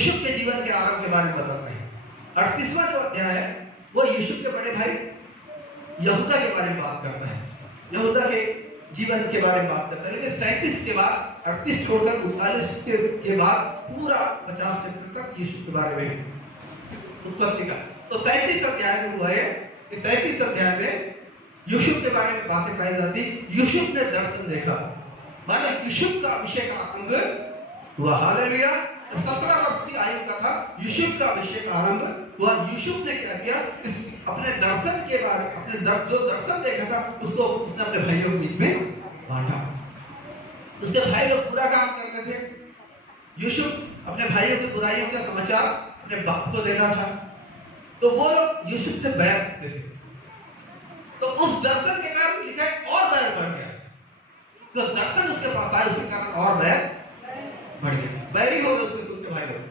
यूसुफ के जीवन के आरंभ के बारे में बताते हैं। 38वां जो अध्याय है वो यूसुफ के बड़े भाई यहूदा के बारे में बात करता है, यहूदा के जीवन के बारे में बात करता है। लेकिन 37 के बाद 38 छोड़कर 39 के बाद पूरा 50 चैप्टर तक यूसुफ के बारे में उत्पत्ति का। तो 37 अध्याय में हुआ है कि 37 अध्याय में यूसुफ के बारे में बातें पाई जाती। यूसुफ ने दर्शन देखा, माने यूसुफ का अभिषेक आरंभ हुआ। हालेलुया। जब 17 वर्ष की आयु का था यूसुफ का अभिषेक आरंभ हुआ। यूसुफ ने क्या किया, इस अपने दर्शन के बारे, अपने जो दर्शन देखा था उसको उसने अपने भाइयों के बीच में बांटा। उसके भाई लोग बुरा काम करते थे, यूसुफ अपने भाइयों की बुराइयों का समाचार अपने बाप को देता था, तो वो लोग यूसुफ से बैर रखते थे। तो उस दर्शन के कारण लिखा है और बैर बढ़ गया। तो दर्शन उसके पास आया, उसके कारण और बैर बढ़ गया, बैरी हो गए उसके खुद के भाई लोग।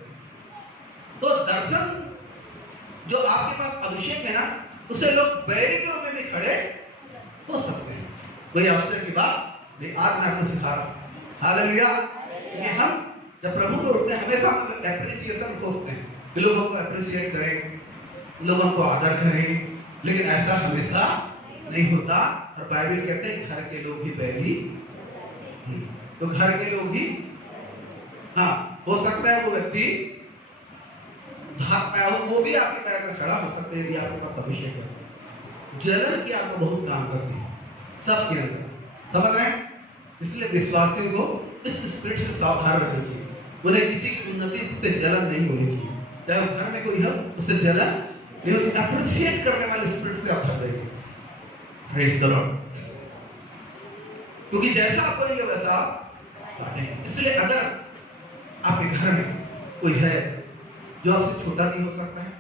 तो दर्शन जो आपके पास अभिषेक है ना, उसे लोग बैरी के रूप में भी खड़े हो सकते हैं। कोई आश्चर्य की बात नहीं, आज मैं आपको सिखा रहा हूं। हालेलुया। कि हम जब प्रभु को उठते हैं हमेशा मतलब एप्रिसिएशन खोजते हैं कि लोगों को एप्रिसिएट करें, लोगों को आदर करें, लेकिन ऐसा हमेशा नहीं होता। और बाइबल कहते हैं घर के लोग ही बैरी। तो घर के लोग ही, हाँ, हो सकता है वो व्यक्ति धाक पाया हो, वो भी आपके पैर में खड़ा हो सकते हैं यदि आपके पास अभिषेक है। जलन की आपको बहुत काम करती है सबके अंदर, समझ रहे हैं? इसलिए विश्वासियों को इस स्पिरिट से सावधान रहना चाहिए। उन्हें किसी की उन्नति से जलन नहीं होनी चाहिए, चाहे वो घर में कोई हो उससे जलन नहीं होती। अप्रिशिएट करने वाले स्पिरिट से आप भर देंगे। Praise the Lord. क्योंकि जैसा आप बोलेंगे वैसा आप बांटेंगे। इसलिए अगर आपके घर में कोई है जो आपसे छोटा भी हो सकता है,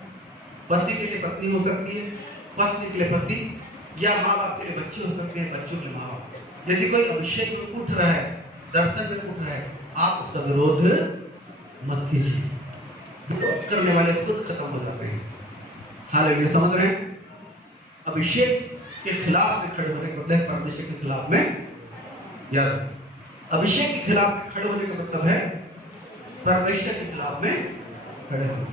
पति के लिए पत्नी हो सकती है, पत्नी के लिए पति, या माँ बाप के लिए बच्चे हो सकते हैं, बच्चों के लिए माँ बाप। यदि कोई अभिषेक में उठ रहा है, दर्शन में उठ रहा है, आप उसका विरोध मत कीजिए। विरोध करने वाले खुद खत्म हो जाते हैं। हालेलुया। समझ रहे हैं? अभिषेक के खिलाफ में खड़े होने का मतलब परमेश्वर के खिलाफ में, याद, अभिषेक के खिलाफ खड़े होने का मतलब है परमेश्वर के खिलाफ में खड़े हो।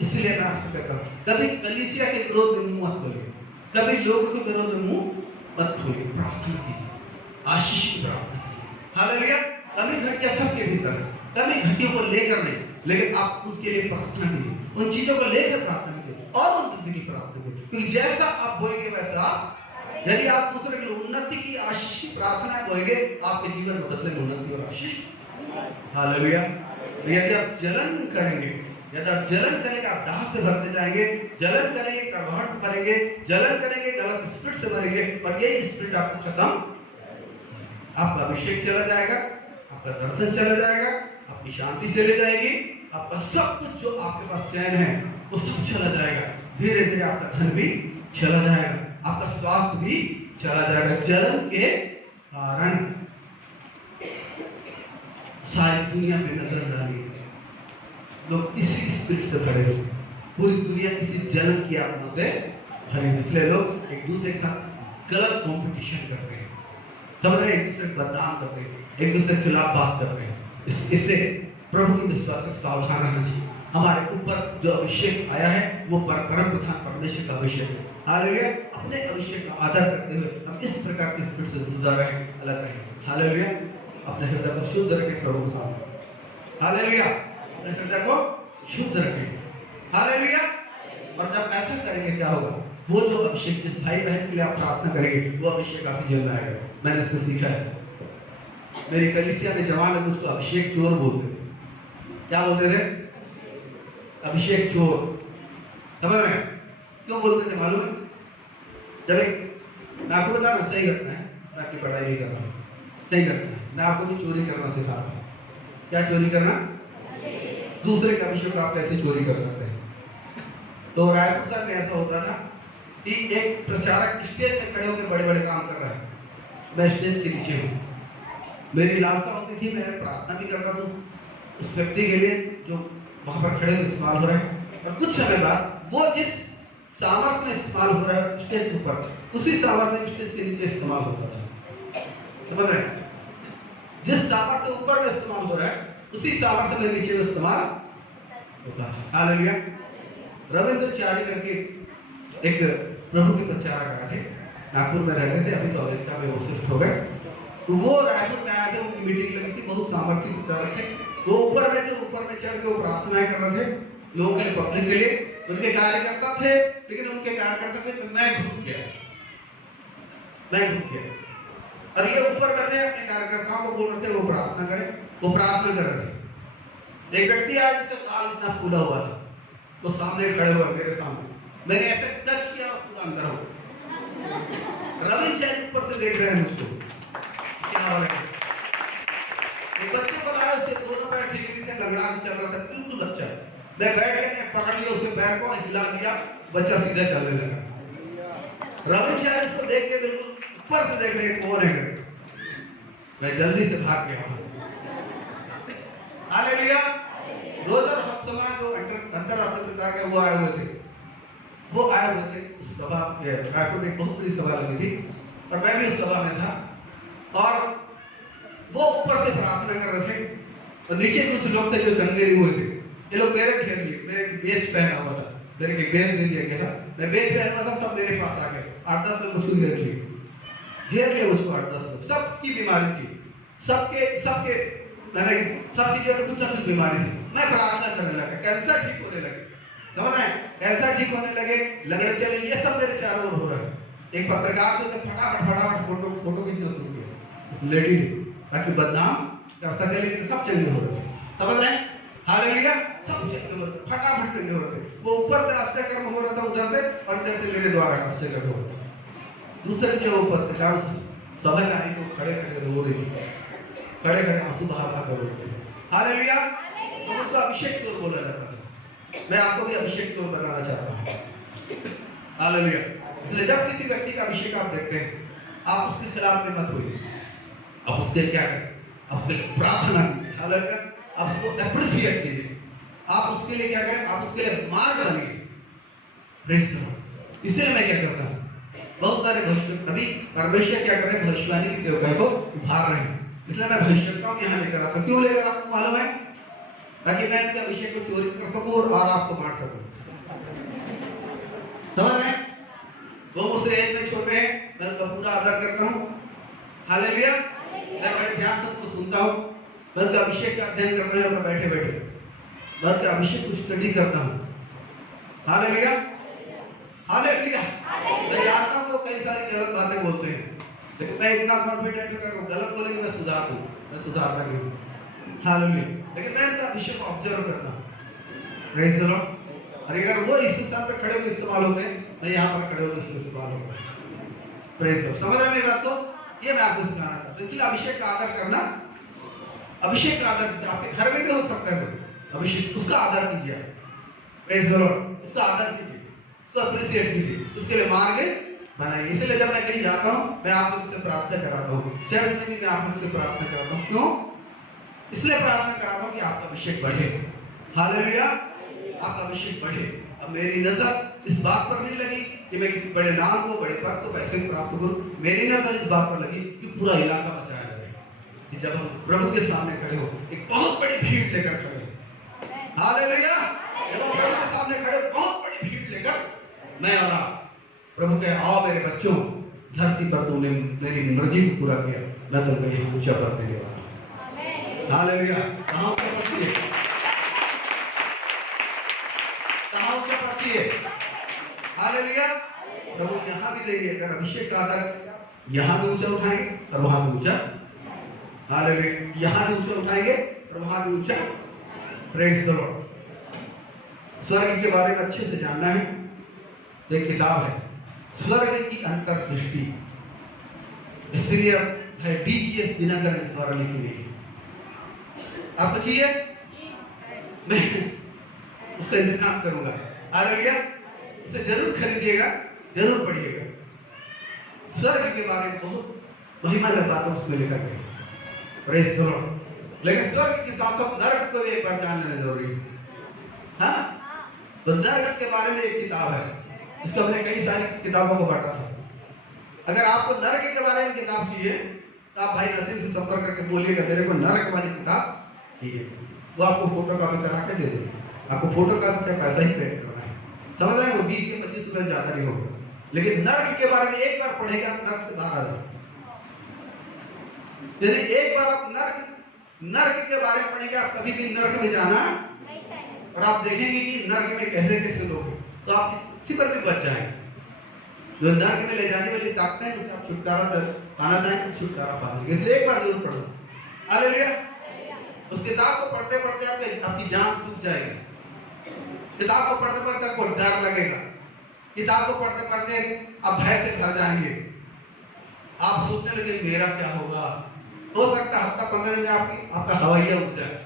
इसलिए मैं आपसे कहता हूं, कभी कलीसिया के विरोध में मुंह मत खोलिए, कभी लोगों के विरोध में मुंह मत खोलिए। प्रार्थना कीजिए, आशीष की प्रार्थना कीजिए। हालेलुया। कभी घटिया सबके भीतर है, कभी घटियों को लेकर नहीं, लेकिन आप उसके लिए प्रार्थना कीजिए, उन चीजों को लेकर प्रार्थना कीजिए और उन जिंदगी की प्रार्थना कीजिए। क्योंकि जैसा आप बोएंगे वैसा, यदि आप दूसरे के लिए उन्नति की, आशीष की प्रार्थना बोएंगे, आपके जीवन में बदले में उन्नति और आशीष। हालेलुया। यदि आप जलन करेंगे, यदि आप जलन करेंगे, आप दाह से भरते जाएंगे, जलन करेंगे, कड़वाहट से भरेंगे, जलन करेंगे, गलत स्पिरिट से भरेंगे, और यही स्पिरिट आपको खत्म, आपका अभिषेक चला जाएगा, आपका दर्शन चला जाएगा, आपकी शांति चली जाएगी, आपका सब कुछ जो आपके पास चैन है वो सब चला जाएगा। धीरे धीरे आपका धन भी चला जाएगा, आपका स्वास्थ्य भी चला जाएगा। जलन के कारण सारी दुनिया पे नजर डालिए, लोग इसी स्पिरिट से भरे हो, पूरी दुनिया इसी जलन की आत्मा से भरी है। इसलिए लोग एक दूसरे के साथ गलत कंपटीशन करते हैं, समझ रहे हैं? एक दूसरे को बदनाम करते हैं, एक दूसरे के खिलाफ बात करते हैं। इससे प्रभु की विश्वास से सावधान रहना चाहिए। हमारे ऊपर जो अभिषेक आया है वो परम प्रधान परमेश्वर का अभिषेक है। हालेलुया। अपने अभिषेक का आदर करते हुए हम इस प्रकार के स्पिरिट से जुदा रहे, अलग रहे। हालेलुया। अपने हृदय को शुद्ध रखें प्रभु के साथ। हालेलुया। अपने हृदय को शुद्ध रखें। हालेलुया। और जब ऐसा करेंगे क्या होगा, वो जो अभिषेक जिस भाई बहन के लिए आप प्रार्थना करेंगे वो अभिषेक आपकी जीवन में आएगा। मैंने इसको सीखा है। मेरी कलीसिया में जवान लोग मुझको अभिषेक चोर बोलते थे। क्या बोलते थे? अभिषेक चोर। समझ रहे हैं? क्यों बोलते थे मालूम है? जब एक, मैं आपको बता रहा हूँ, सही घटना है, मैं आपकी पढ़ाई नहीं कर रहा हूँ, सही घटना है। मैं आपको भी चोरी करना सिखा रहा हूँ। क्या चोरी करना? दूसरे का अभिषेक आप कैसे चोरी कर सकते हैं। तो रायपुर में ऐसा होता था कि एक प्रचारक स्टेज में खड़े होकर बड़े बड़े काम कर रहा है, मैं स्टेज के नीचे हूँ। मेरी लालसा होती थी, मैं प्रार्थना भी करता था उस व्यक्ति के लिए जो वहां पर खड़े हुए इस्तेमाल हो रहा है। और कुछ समय बाद वो जिस सामर्थ्य में इस्तेमाल हो रहा है स्टेज के ऊपर, उसी सामर्थ्य स्टेज के नीचे इस्तेमाल होता था। समझ रहे हैं? जिस सामर्थ्य ऊपर में इस्तेमाल हो रहा है उसी सामर्थ्य में नीचे में इस्तेमाल होता है। हालेलुया। रविंद्रचारी करके एक प्रभु के प्रचारक आए थे, नागपुर में रहते थे, अभी तो अमेरिका में वो शिफ्ट हो गए। तो वो रायपुर में आए थे, उनकी मीटिंग लगी थी, बहुत सामर्थ्य प्रचारक थे। वो ऊपर में थे, ऊपर में चढ़ के वो प्रार्थनाएं कर रहे थे लोगों के लिए, पब्लिक के लिए। उनके कार्यकर्ता थे, लेकिन उनके कार्यकर्ता थे तो मैं घुस गया। और ये ऊपर बैठे अपने कार्यकर्ताओं को बोल रहे थे वो प्रार्थना करें, वो प्रार्थना कर रहे थे। एक व्यक्ति आया जिसका गाल इतना फूला हुआ था, वो सामने खड़े हुआ मेरे सामने, मैंने ऐसे टच किया और पूरा अंदर हो गया। रविंद्र चारी ऊपर से देख रहे हैं मुझको, क्या हो रहा है। एक बच्चे को लाया, उसके दोनों पैर ठीक से लंगड़ा के चल रहा था, बिल्कुल बच्चा। मैं बैठ के पकड़ लिया उसके पैर को, हिला दिया, बच्चा सीधा चलने लगा। रविंद्र चारी उसको देख के बिल्कुल ऊपर से देख रहे कौन है। मैं जल्दी से भाग गया वहां। हालेलुया। रोजर हत्समा जो अंतरराष्ट्रीय प्रचार के वो आए हुए थे, वो आए हुए थे उस सभा में। रायपुर में एक बहुत बड़ी सभा लगी थी और मैं भी उस सभा में था। और वो ऊपर से प्रार्थना कर रहे थे और नीचे कुछ लोग थे जो चंगेरी हुए थे। ये लोग मेरे घेर लिए, मैं एक बेच पहना हुआ था, मेरे एक बेच दे दिया गया था, मैं बेच पहना हुआ था, सब मेरे पास आ गए। 8-10 लोग मुझको घेर लिए उसको, 8-10 लोग। सबकी बीमारी थी, सबके मैंने सब चीजों में कुछ ना कुछ बीमारी थी। मैं प्रार्थना करने लगा, कैंसर ठीक होने लगे, समझ रहे हैं, कैंसर ठीक होने लगे, लगड़े चले, ये सब मेरे चारों ओर हो रहा है। एक पत्रकार जो थे फटाफट फोटो खींचना शुरू किया उस लेडी ने, ताकि बदनाम कर सके, लेकिन सब चंगे हो रहे थे, समझ रहे हैं। हालेलुया। सब चंगे हो रहे थे, फटाफट चंगे हो रहे थे। वो ऊपर से अष्टकर्म हो रहा था उधर से, और इधर से मेरे द्वारा अष्टकर्म हो रहा था। दूसरे जो पत्रकार सभा में आई तो खड़े रो रही थी, खड़े आंसू बहा कर रो रही थी। हालेलुया। उसको अभिषेक चोर बोला जाता था। मैं आपको भी अभिषेक चोर बनाना चाहता हूँ। हालेलुया। इसलिए जब किसी व्यक्ति का अभिषेक आप देखते हैं, आप उसके खिलाफ में मत होइए, आप उसके लिए क्या करें, आप उसके लिए प्रार्थना कीजिए। हालेलुया। आप उसको एप्रिशिएट कीजिए, आप उसके लिए क्या करें, आप उसके लिए मार्ग बनिए। Praise the Lord. इसलिए मैं क्या करता हूँ, बहुत सारे भविष्य अभी परमेश्वर क्या कर रहे हैं, भविष्यवाणी की सेवकाई को उभार रहे हैं, इसलिए मैं भविष्यवाणी को यहाँ लेकर आता हूँ। क्यों लेकर आपको मालूम है, ताकि मैं इनके अभिषेक को चोरी कर सकूं और आपको बांट सकूं। समझ रहे हैं। वो मुझसे एज में छोटे हैं, मैं उनका पूरा आदर करता हूँ। हालेलुया। मैं बड़े ध्यान से उनको सुनता हूँ, मैं उनका अभिषेक का अध्ययन करता हूँ, मैं बैठे बैठे मैं उनका अभिषेक को स्टडी करता हूँ। हालेलुया। हालेलुया। मैं जानता हूँ वो कई सारी गलत बातें बोलते हैं, लेकिन मैं इतना कॉन्फिडेंट हूँ कि गलत बोलेंगे मैं सुधार दूँ, मैं सुधारता नहीं हूँ। हालेलुया। लेकिन मैं इनका अभिषेक को ऑब्जर्व करता हूँ। Praise the Lord. और अगर वो इस स्थान पे खड़े होकर इस्तेमाल होते हैं, मैं यहाँ पर खड़े होकर इसको इस्तेमाल होता है। Praise the Lord. समझ रहे हैं मेरी बात को? ये मैं आपको सिखाना चाहता हूँ। इसलिए अभिषेक का आदर करना, अभिषेक का आदर आपके घर में भी हो सकता है, अभिषेक उसका आदर कीजिए। Praise the Lord. उसका आदर कीजिए, उसको अप्रिशिएट कीजिए, उसके लिए मार्ग बनाइए। इसलिए जब मैं कहीं जाता हूँ, मैं आप लोग से प्रार्थना कराता हूँ, चर्च में भी मैं आप लोग से प्रार्थना कराता हूँ। क्यों? इसलिए प्रार्थना कराता हूँ कि आपका अभिषेक बढ़े। हालेलुया। आपका अभिषेक बढ़े। अब मेरी नजर इस बात पर नहीं लगी कि मैं किसी बड़े नाम को, बड़े पद को, पैसे को प्राप्त करूं। मेरी नजर इस बात पर लगी कि पूरा इलाका बचाया जाए, कि जब हम प्रभु के सामने खड़े हो, एक बहुत बड़ी भीड़ लेकर खड़े हो। हालेलुया। जब हम प्रभु के सामने खड़े, बहुत बड़ी भीड़ लेकर, मैं और आप प्रभु के, आओ मेरे बच्चों, धरती पर तूने मेरी मर्जी को पूरा किया, मैं तुमको यहाँ ऊंचा पद देने वाला हूं। हालेलुया। कहाँ ऊंचा पद चाहिए, कहाँ ऊंचा पद चाहिए? हालेलुया। प्रभु यहाँ भी देंगे, अगर अभिषेक का आदर यहाँ भी ऊंचा उठाएंगे और वहां भी ऊंचा। हालेलुया। यहाँ भी ऊंचा उठाएंगे और वहां भी ऊंचा। Praise the Lord. स्वर्ग के बारे में अच्छे से जानना है, एक किताब है स्वर्ग की अंतर्दृष्टि, इसलिए है डीजीएस दिनकर द्वारा लिखी गई है। आपको चाहिए, मैं उसका इंतजाम करूंगा। हालेलुया। उसे जरूर खरीदिएगा, जरूर पढ़िएगा। स्वर्ग के बारे में बहुत महिमा में बातें उसमें लिखा गया। Praise the Lord. लेकिन स्वर्ग के साथ साथ नरक को एक बार जानना जरूरी है। हाँ, तो नरक के बारे में एक किताब है, इसको हमने कई सारी किताबों को बांटा था। अगर आपको नरक के बारे में किताब चाहिए तो आप भाई नसीम से संपर्क करके बोलिएगा मेरे को नरक वाली किताब चाहिए, वो आपको फोटो कॉपी करा के दे देंगे। आपको फोटो का पैसा ही पेड करना है, समझ रहे हैं? वो 20 या 25 रुपए ज्यादा नहीं होगा, लेकिन नर्क के बारे में एक बार पढ़ेगा नर्क से बाहर आ जाए। यदि एक बार आप नर्क के बारे में पढ़ेंगे, आप कभी भी नर्क में जाना और आप देखेंगे कि नर्क में कैसे कैसे लोग हैं, तो आप इसी पर भी बच जाएंगे। जो नर्क में ले जाने वाली ताकतें हैं, उससे आप छुटकारा पाना चाहेंगे, छुटकारा पाएंगे। इसलिए एक बार जरूर पढ़ो। हालेलुया। उस किताब को पढ़ते पढ़ते आपकी जान सूख जाएगी। किताब को पढ़ते पढ़ते आपको डर लगेगा, किताब को पढ़ते पढ़ते आप भय से भर जाएंगे, आप सोचने लगे मेरा क्या होगा। हो सकता है हफ्ता 15 दिन में आपका हवाइया उठ जाए,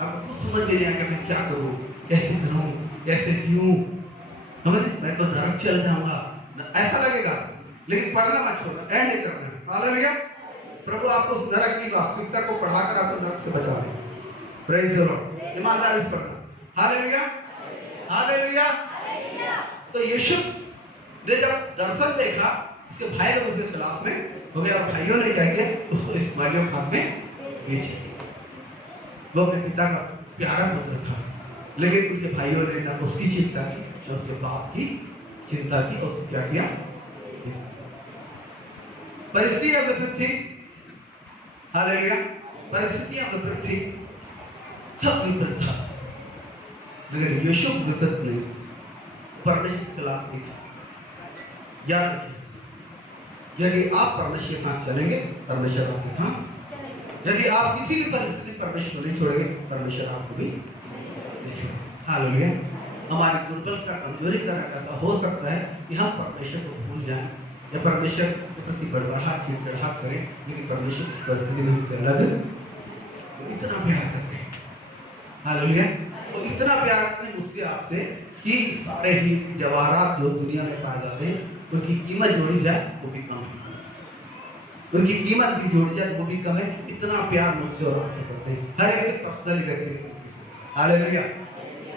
आपको कुछ समझ में नहीं आएगा मैं क्या करूं, कैसे करूं, कैसे जीऊं, मैं तो नरक चल जाऊंगा, ऐसा लगेगा। लेकिन पढ़ना मत छोड़ना, एंड नहीं करना। हालेलुया। प्रभु आपको उस नरक की वास्तविकता को पढ़ाकर आपको नरक से बचा ले। Praise the Lord. ईमानदारी से पढ़ना। Hallelujah, hallelujah. तो यीशु ने जब दर्शन देखा, उसके भाई लोग उसके खिलाफ में हो गया, और भाइयों ने क्या किया, उसको इस्माइलियों खान में बेच दिया। वो अपने पिता का प्यारा पुत्र था, लेकिन उनके भाइयों ने ना उसकी चिंता की, ना उसके बाप की चिंता की, और उसको क्या किया। परिस्थितियां विपरीत थी। हालेलुया। परिस्थितियां विपरीत थी, सब विपरीत था, लेकिन यीशु विपरीत नहीं, परमेश्वर के खिलाफ नहीं था। याद रखिए, यदि आप परमेश्वर के साथ चलेंगे, परमेश्वर आपके साथ। यदि आप किसी भी परिस्थिति में परमेश्वर को नहीं छोड़ेंगे, परमेश्वर आपको भी नहीं छोड़ेगा। हालेलुया। हमारी दुर्बलता, कमजोरी का ऐसा हो सकता है कि हम परमेश्वर को भूल जाएं या परमेश्वर के प्रति बड़बड़ाहट, चिड़चिड़ाहट करें, लेकिन परमेश्वर की परिस्थिति में हमसे अलग तो इतना प्यार करते हैं। हालेलुया। तो इतना प्यार करते हैं मुझसे, आपसे, कि सारे ही जवाहरात जो दुनिया में पाए जाते हैं, उनकी कीमत जोड़ी जाए वो भी कम है, उनकी कीमत भी जोड़ी जाए वो भी कम है। इतना प्यार मुझसे और आपसे करते हैं, हर एक पर्सनली व्यक्ति। Hallelujah,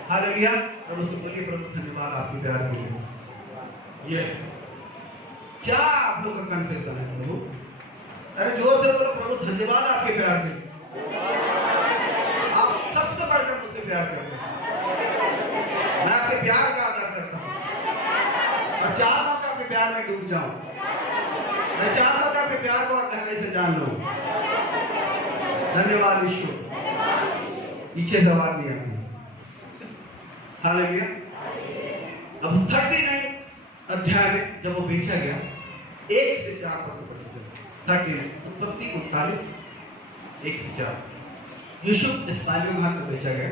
hallelujah. प्रभु से बोलिए, प्रभु धन्यवाद आपके प्यार के लिए। ये क्या आप लोग का कन्फेशन है प्रभु? अरे जोर से बोलो, प्रभु धन्यवाद आपके प्यार के लिए। आप सबसे बढ़कर मुझसे प्यार करते हैं, मैं आपके प्यार का आदर करता हूँ और चाहता हूँ कि आपके प्यार में डूब जाऊं। मैं चाहता हूँ कि आपके प्यार को और गहराई से जान लूं। धन्यवाद ईश्वर। पीछे सवाल नहीं आती। हालेलुया। अब 39 अध्याय में जब वो बेचा गया, 1 से 4 तक पढ़ते चलो। 39 उत्पत्ति 39 1 से 4। यूसुफ इस्माइलियों के हाथ में बेचा गया।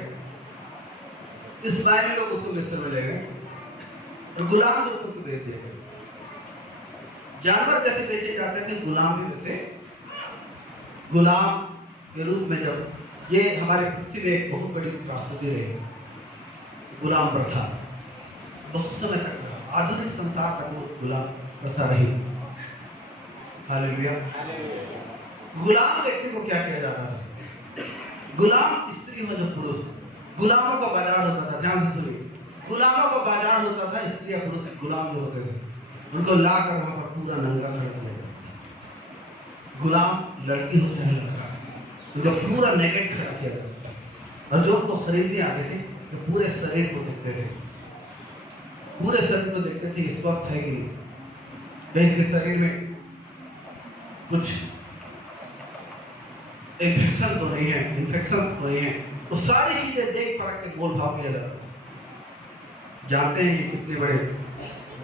इस्माइली लोग उसको मिस्र में ले गए और गुलाम के रूप में उसको बेच दिया गया। जानवर जैसे बेचे जाते थे, गुलाम भी वैसे गुलाम के रूप में। जब ये हमारे पृथ्वी में एक बहुत बड़ी त्रासदी रही, गुलाम प्रथा बहुत समय तक रहा, आधुनिक संसार तक वो गुलाम प्रथा रही। हालेलुया। गुलाम व्यक्ति को क्या किया जाता था? गुलाम स्त्री हो जो पुरुष, गुलामों का बाजार होता था। ध्यान से सुनिए, गुलामों का बाजार होता था। स्त्री या पुरुष गुलाम जो होते थे, उनको लाकर वहां पर पूरा नंगा खड़ा किया जाता। गुलाम लड़की हो चाहे लड़का, उनको पूरा नेगेट खड़ा किया जाता था। और जो उनको खरीदने आते थे तो पूरे शरीर को देखते थे, पूरे शरीर को देखते थे, स्वस्थ है कि नहीं, कहीं के शरीर में कुछ इन्फेक्शन तो नहीं है, इन्फेक्शन तो नहीं है। तो सारी चीजें देख परख के मोल भाव किया जाता है। जानते हैं ये कितने बड़े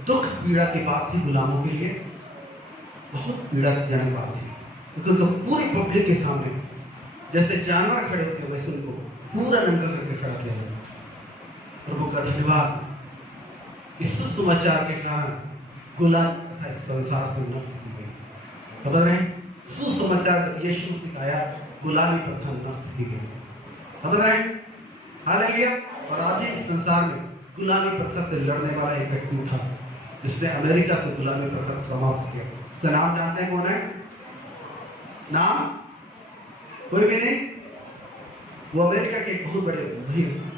दुख पीड़ा की बात थी गुलामों के लिए, बहुत पीड़ाजनक बात थी। तो उनको पूरी पब्लिक के सामने जैसे जानवर खड़े होते वैसे उनको पूरा नंगा करके खड़ा किया जाता। प्रभु का धन्यवाद। इस सुसमाचार के कारण गुलाम तथा इस संसार से नष्ट की गई। खबर है, सुसमाचार जब यीशु सिखाया, गुलामी प्रथा नष्ट की गई। खबर है, हालेलुया। और आज इस संसार में गुलामी प्रथा से लड़ने वाला एक व्यक्ति उठा, जिसने अमेरिका से गुलामी प्रथा को समाप्त किया। उसका नाम जानते हैं कौन है? नाम कोई भी नहीं? वो अमेरिका के एक बहुत बड़े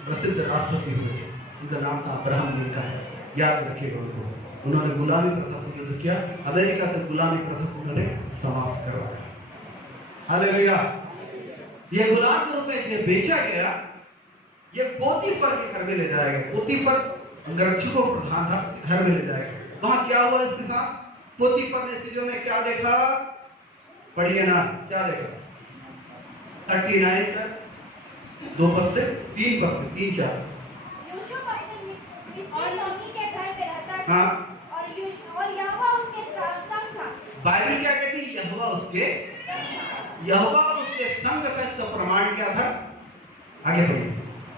प्रसिद्ध राष्ट्रपति हुए थे, उनका नाम था अब्राहम लिंकन। याद रखिएगा उनको। उन्होंने गुलामी प्रथा से युद्ध किया, अमेरिका से गुलामी प्रथा को उन्होंने समाप्त करवाया। हालेलुया। ये गुलाम के रूप में बेचा गया, ये पोतीफर के घर में ले जाएगा। पोतीफर अंगरक्षकों को प्रधान था, घर में ले जाएगा। वहां क्या हुआ इसके साथ? पोतीफर ने चीजों में क्या देखा? पढ़िए ना, क्या देखा? 39 का 2 पद से 3 पद से 3 4। यूसुफ अपने स्वामी के घर पे रहता था। हाँ। और यहोवा उसके संग था। बाइबल क्या कहती है? यहोवा उसके संग था। इसका प्रमाण क्या था? आगे बढ़िए।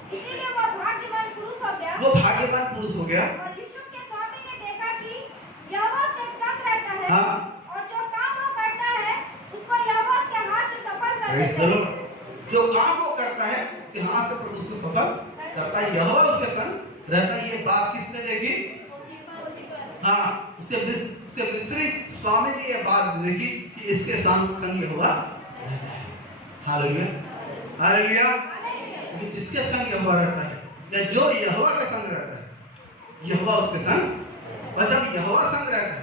इसीलिए वो भाग्यवान पुरुष हो गया। वो भाग्यवान पुरुष हो गया। और यूसुफ के स्वामी ने देखा कि यहोवा उसके संग रहता है। हाँ। और जो काम वो करता है उसको यहोवा उसके हाथ से सफल कर देता है। जो काम वो करता है उसके हाथ से प्रभु उसको सफल करता है। यहोवा उसके संग रहता है। ये बात किसने देखी? हाँ, उसके मिस्री स्वामी ने ये बात देखी कि इसके संग यहोवा रहता है। Hallelujah, hallelujah. जिसके संग यहोवा रहता है या जो यहोवा के संग रहता है, यहोवा उसके संग। और जब यहोवा संग रहता है,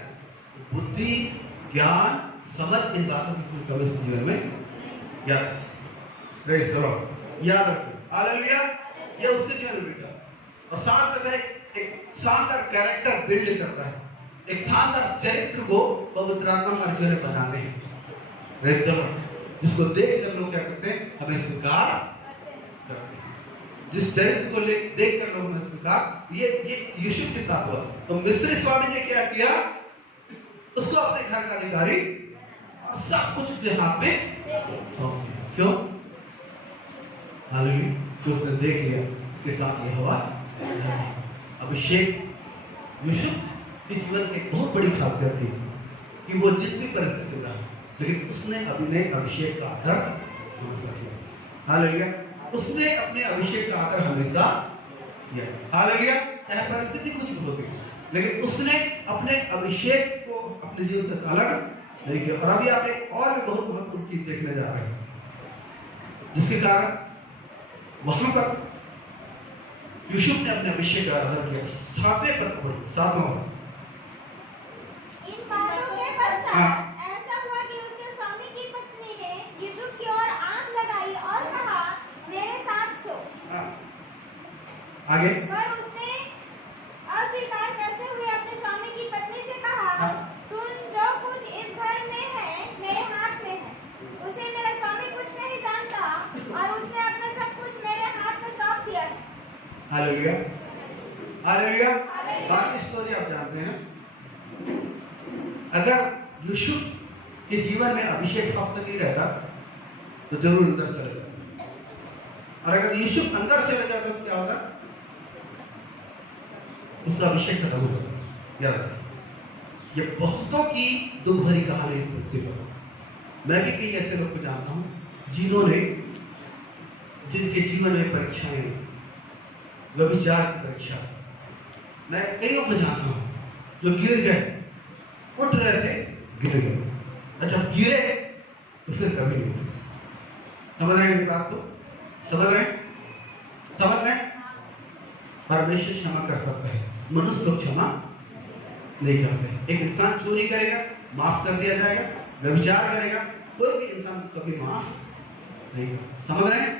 बुद्धि, ज्ञान, समझ, इन बातों की कभी जीवन में याद रखें। प्रेज़ द लॉर्ड, याद रखें। हालेलुया। ये उसके जीवन में बीता। और साथ में एक शानदार कैरेक्टर बिल्ड करता है। एक शानदार चरित्र को पवित्र आत्मा हमारे जीवन में बनाते हैं। Praise the Lord. जिसको देखकर लोग क्या करते हैं? हमें स्वीकार करते हैं। जिस चरित्र को देखकर लोग हमें स्वीकार, ये यूसुफ के साथ हुआ। तो मिस्री स्वामी ने क्या किया? उसको अपने घर का अधिकारी और सब कुछ उसके हाथ में सौंप दिया। क्यों? हालेलुया। तो उसने देख लिया कि साथ यहोवा अभिषेक। यूसुफ के जीवन में एक बहुत बड़ी खासियत थी कि वो जिस भी परिस्थिति में रहा, लेकिन उसने अपने अभिषेक का आदर हमेशा किया। हालेलुया। उसने अपने अभिषेक का आदर हमेशा किया। हालेलुया। चाहे परिस्थिति कुछ भी होती, लेकिन उसने अपने अभिषेक को अपने जीवन से अलग नहीं किया। और अभी आप एक और भी बहुत महत्वपूर्ण चीज देखने जा रहे हैं, जिसके कारण वहां पर यूसुफ ने अपने अभिषेक का आदर किया। 7वें पद पर 7वां पद। इन बातों के पश्चात हाँ। ऐसा हुआ कि उसके स्वामी की पत्नी ने यूसुफ की ओर आंख लगाई और कहा, मेरे साथ सो। हाँ। आगे। पर उसने अस्वीकार करते हुए अपने स्वामी की पत्नी से कहा, हाँ। सुन, जो कुछ इस घर में है मेरे हाथ में है। उसे मेरा स्वामी कुछ नहीं जानता और उसने अपना सब कुछ मेरे हाथ में सौंप दिया है। Hallelujah, hallelujah. बाकी स्टोरी आप जानते हैं। अगर यूसुफ के जीवन में अभिषेक प्राप्त नहीं रहता तो जरूर अंदर चले जाता। और अगर यूसुफ अंदर चले जाता तो क्या होगा? उसका अभिषेक खत्म हो जाता। याद रखिए, ये बहुतों की दुख भरी कहानी इस पृथ्वी पर। मैं भी कई ऐसे लोग को जानता हूं जिन्होंने, जिनके जीवन में परीक्षाएं, व्यभिचार की परीक्षा, मैं कई लोग को जानता हूं जो गिर गए, उठ रहे थे, गिर गए। अच्छा, गिरे तो फिर कभी नहीं उठे। समझ रहे हैं इस बात को? समझ रहे हैं? समझ रहे हैं? परमेश्वर क्षमा कर सकता है, मनुष्य लोग क्षमा नहीं करते। एक इंसान चोरी करेगा, माफ कर दिया जाएगा। व्यभिचार करेगा, कोई भी इंसान कभी माफ नहीं करता। समझ रहे हैं?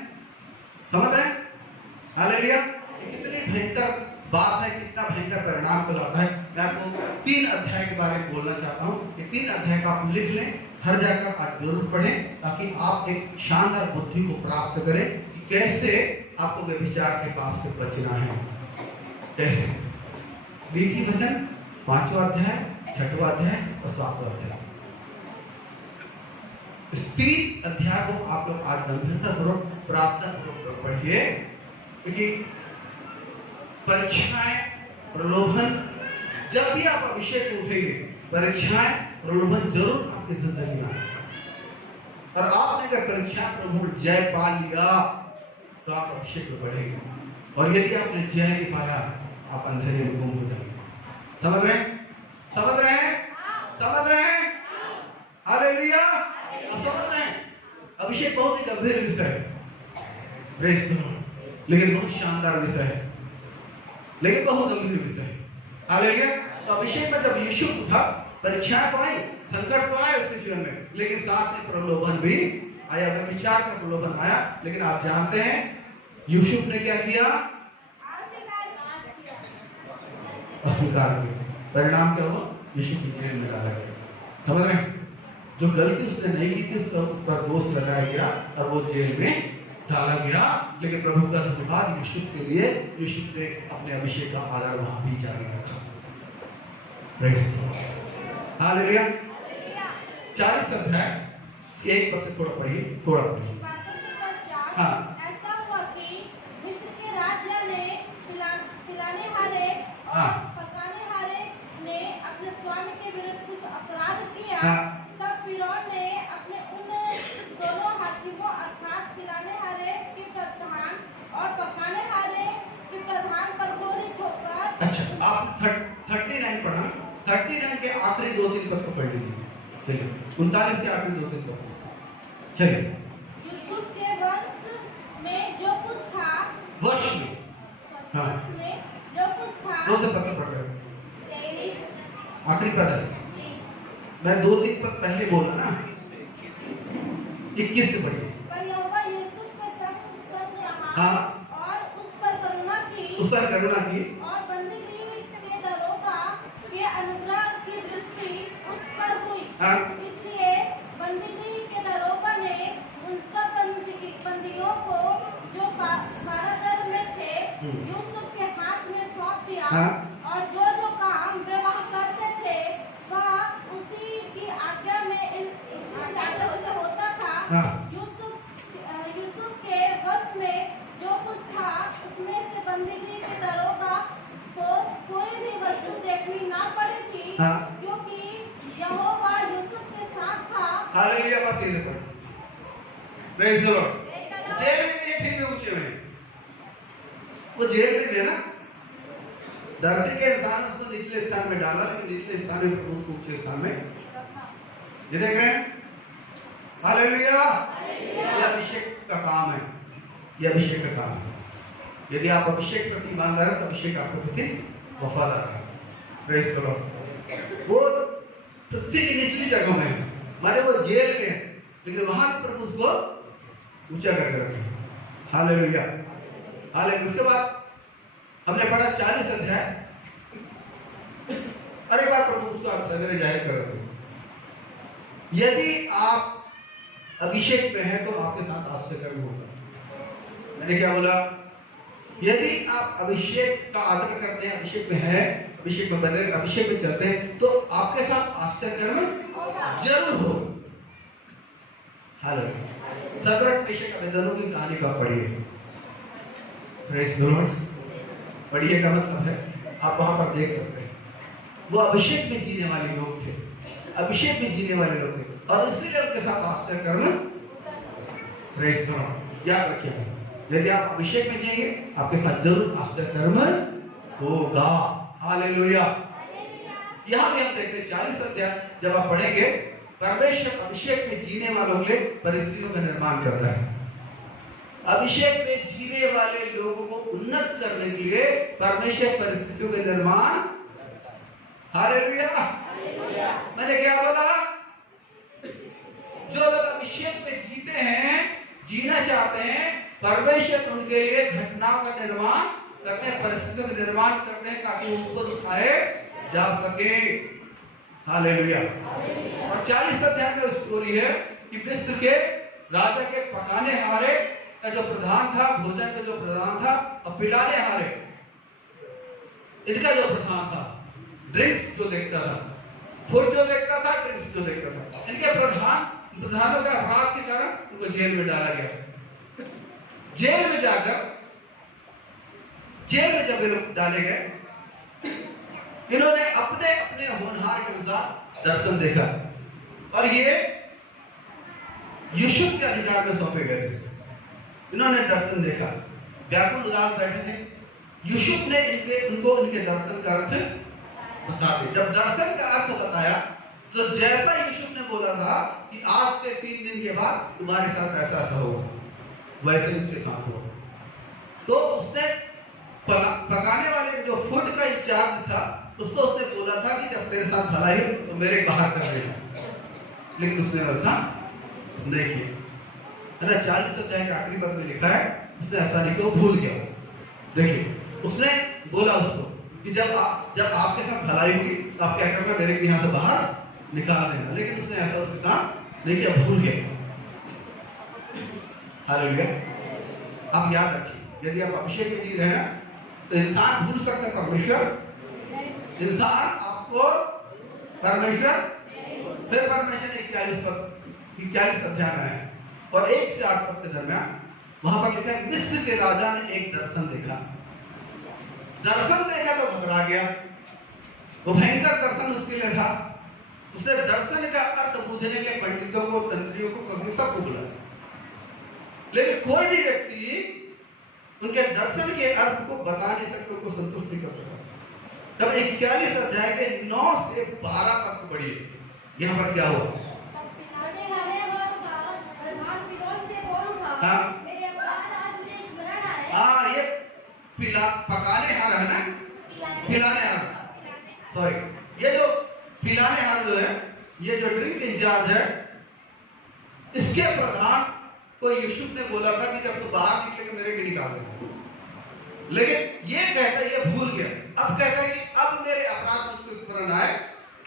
समझ रहे हैं? हालेलुया। कितनी भयंकर बात है, कितना भयंकर परिणाम को लाता है। मैं आपको 3 अध्याय के बारे में बोलना चाहता हूँ। ये 3 अध्याय का आप लिख लें, घर जाकर आज जरूर पढ़ें, ताकि आप एक शानदार बुद्धि को प्राप्त करें कि कैसे आपको व्यभिचार के पाप से बचना है। कैसे? नीति वचन 5वां अध्याय, 6वां अध्याय और 7वां अध्याय। इस 3 अध्याय को आप लोग आज गंभीरतापूर्वक, प्रार्थना पूर्वक पढ़िए, क्योंकि परीक्षाएं, प्रलोभन, जब भी आप अभिषेक में उठेंगे, परीक्षाएं, प्रलोभन जरूर आपकी जिंदगी में आए। और आपने अगर परीक्षा प्रभु जय पा लिया तो आप अभिषेक में बढ़ेंगे। और यदि आपने जय नहीं पाया, आप अंधेरे में गुम हो जाएंगे। समझ रहे हैं? समझ रहे हैं? समझ रहे हैं? हालेलुया। आप समझ रहे हैं? अभिषेक बहुत ही गंभीर विषय है, प्रेज़ द लॉर्ड, लेकिन बहुत शानदार विषय है, लेकिन बहुत गंभीर विषय है। हालेलुया। तो अभिषेक में जब यीशु उठा, परीक्षाएं तो आई, संकट तो आए उसके जीवन में, लेकिन साथ में प्रलोभन भी आया, व्यभिचार का प्रलोभन आया। लेकिन आप जानते हैं यूसुफ ने क्या किया? अस्वीकार किया। परिणाम क्या हुआ? यूसुफ को जेल में डाला गया। समझ रहे हैं? जो गलती उसने नहीं की थी उस पर दोष लगाया गया और वो जेल में डाला गया। लेकिन प्रभु का धन्यवाद यूसुफ के लिए, यूसुफ ने अपने अभिषेक का आदर वहां भी जारी रखा। Praise the lord, hallelujah. 40 अध्याय 1 पद से थोड़ा पढ़िए, थोड़ा पढ़िए। हाँ, ऐसा हुआ कि मिस्र के राजा ने पिलाने हारे और हाँ। पकाने हारे ने अपने स्वामी के विरुद्ध कुछ अपराध किया। हाँ। तब फिरौन ने अपने उन दोनों हाकिमों अर्थात पिलाने हारे के प्रधान और पकाने हारे के प्रधान पर क्रोधित होकर। अच्छा, आप 39 पढ़ा, 39 के आखिरी 2-3 पद को पढ़ लीजिए। चलिए, 39 के आखिरी 2-3 पद। चलिए। यूसुफ के वंश में जो कुछ था, वंश में, हाँ, वंश में जो कुछ था, 2 से पद पढ़ रहे हो, 23 आखिरी पद है। मैं 2-3 पद पहले बोला ना, 21 से पढ़िए। पर यहोवा यूसुफ के संग रहा। हाँ। और उस पर करुणा की। उस पर करुणा की। और बंदीगृह के दरोगा के अनुग्रह की दृष्टि उस पर हुई। हाँ। इसलिए बंदीगृह के दरोगा ने उन सब बंदियों को जो कारागार में थे यूसुफ के हाथ में सौंप दिया। हाँ। और जो जो काम वे वहाँ करते थे वह उसी की आज्ञा में से होता था। हाँ। यूसुफ के वश में जो कुछ था उसमें से बंदीगृह के दरोगा को कोई भी वस्तु देखनी ना पड़ी थी। हाँ। क्योंकि यहोवा यूसुफ के साथ था। हालेलुया, बस ये पढ़। Praise the Lord. जेल में भी है, फिर भी ऊंचे हुए। वो जेल में भी है ना, धरती के इंसान उसको निचले स्थान में डाला, लेकिन निचले स्थान में प्रभु उसको ऊंचे स्थान में, ये देख रहे हैं? हालेलुया। ये अभिषेक का काम है, ये अभिषेक का काम है। यदि आप अभिषेक प्रति ईमानदार हैं तो अभिषेक आपको प्रति वफादार है। Praise the Lord. वो पृथ्वी की निचली जगह में है, माने वो जेल में है, लेकिन वहां भी प्रभु उसको ऊंचा करके रखे। Hallelujah, hallelujah. उसके बाद हमने पढ़ा 40 अध्याय, और एक बार प्रभु उसको सवेरे जाहिर कर रहे थे। यदि आप अभिषेक में हैं तो आपके साथ आश्चर्य होगा। मैंने क्या बोला? यदि आप अभिषेक का आदर करते हैं, अभिषेक में हैं, अभिषेक में बने, अभिषेक में चलते हैं, तो आपके साथ आश्चर्य जरूर हो। हालेलुया। 17 अभिषेक आवेदनों की कहानी का पढ़िए। Praise the Lord. पढ़िए का मतलब है आप वहां पर देख सकते हैं, वो अभिषेक में जीने वाले लोग थे, अभिषेक में जीने वाले लोग थे, और इसीलिए उनके साथ आश्चर्य कर्म। Praise the Lord. याद रखिएगा, यदि आप अभिषेक में जिएंगे आपके साथ जरूर आश्चर्य कर्म होगा। हालेलुया। यहाँ भी हम देखते हैं 40 अध्याय जब आप पढ़ेंगे, परमेश्वर अभिषेक में जीने वालों के लिए परिस्थितियों का निर्माण करता है। अभिषेक में जीने वाले लोगों को उन्नत करने के लिए परमेश्वर परिस्थितियों का निर्माण। हालेलुया। मैंने क्या बोला? जो लोग अभिषेक में जीते हैं, जीना चाहते हैं, परमेश्वर उनके लिए घटनाओं का निर्माण करते हैं, परिस्थितियों का निर्माण करते हैं, ताकि ऊपर उठाए जा सके। हालेलुया। और 40 अध्याय में स्टोरी है कि मिस्र के राजा के पकाने हारे का जो प्रधान था, भोजन का जो प्रधान था, और पिलाने हारे इनका जो प्रधान था, ड्रिंक्स जो देखता था, फूड जो देखता था, ड्रिंक्स जो देखता था, इनके प्रधानों के अपराध के कारण उनको जेल में डाला गया। जेल में जाकर, जेल में जब ये लोग डाले गए, इन्होंने अपने अपने होनहार के अनुसार दर्शन देखा, और ये यूसुफ के अधिकार में सौंपे गए थे। इन्होंने दर्शन देखा, व्याकुल उदास बैठे थे। यूसुफ ने उनको इनके दर्शन का अर्थ बता दिया। जब दर्शन का अर्थ बताया तो जैसा यूसुफ ने बोला था कि आज से 3 दिन के बाद तुम्हारे साथ ऐसा ऐसा होगा, वैसे उनके साथ हुआ। तो उसने पकाने वाले जो फूड का इंचार्ज था उसको उसने बोला था कि जब तेरे साथ भलाई हो तो मेरे बाहर कर देना, लेकिन उसने वैसा नहीं किया। 40 अध्याय के आखिरी पद में लिखा है उसने ऐसा नहीं किया, वो भूल गया। देखिए उसने बोला उसको कि जब आपके साथ भलाई होगी तो आप क्या करना, मेरे को यहाँ से बाहर निकाल देना। लेकिन उसने ऐसा उसके साथ नहीं किया, भूल गया। हालेलुया। आप याद रखिए, यदि आप अभिषेक में जी रहे हैं तो इंसान भूल सकता है परमेश्वर, इंसान आपको परमेश्वर। फिर परमेश्वर ने 21 अध्याय में है और 1 से 8 पद के दरमियान वहां पर लिखा है, मिस्र के राजा ने एक दर्शन देखा। दर्शन देखा तो घबरा गया, वो भयंकर दर्शन उसके लिए था। उसने दर्शन का अर्थ पूछने के लिए पंडितों को, तंत्रियों को, कसम सबको बुलाया, लेकिन कोई भी व्यक्ति उनके दर्शन के अर्थ को बता नहीं सकता, उनको संतुष्ट नहीं कर सकता। तब 41 अध्याय के 9 से 12 तक पढ़िए, यहाँ पर क्या हुआ। हाँ, ये पकाने हार है ना, पिलाने हार, सॉरी, ये जो पिलाने हार जो है, ये जो ड्रिंक इंचार्ज है, इसके प्रधान को यूसुफ ने बोला था कि जब तू बाहर निकलेगा मेरे भी निकाल दे। लेकिन ये कहता है, ये भूल गया। अब कहता है कि अब मेरे अपराध मुझको स्मरण आए।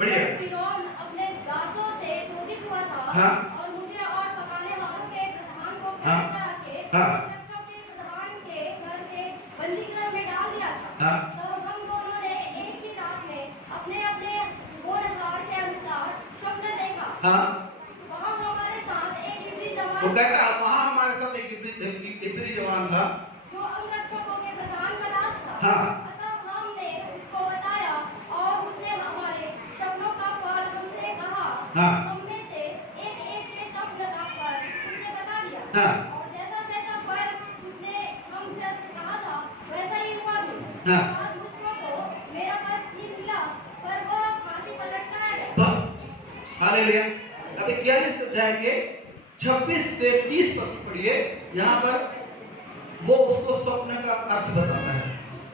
बढ़िया। फिरौन अपने दासों से क्रोधित हुआ था। हाँ। और मुझे और पकाने वालों के प्रधान को हाँ। के हाँ। रक्षकों के प्रधान के घर के बंदीगृह में डाल दिया था। हाँ। तो हम दोनों ने एक ही रात में अपने अपने बोरहार के अनुसार स्वप्न देखा। हाँ। वहाँ हमारे साथ एक इब्री जवान, वो कहता है वहां हमारे साथ एक इब्री जवान था जो अंगरक्षकों के प्रधान का दास था। हाँ। अतः हमने उसको बताया और उसने हमारे स्वप्नों का फल हमसे कहा। हाँ। हम में से एक ने तब लगाकर उसने बता दिया। हाँ। और जैसा जैसा फल उसने हमसे कहा था वैसा ही हुआ भी। हाँ। आज मुझको तो मेरा पद नहीं मिला, पर वह फांसी पर लटकाया गया। बस। हालेलुया। अब 41 अध्याय के 26 से 30 पद पढ़िए, यहाँ पर वो उसको स्वप्न का अर्थ बताता है।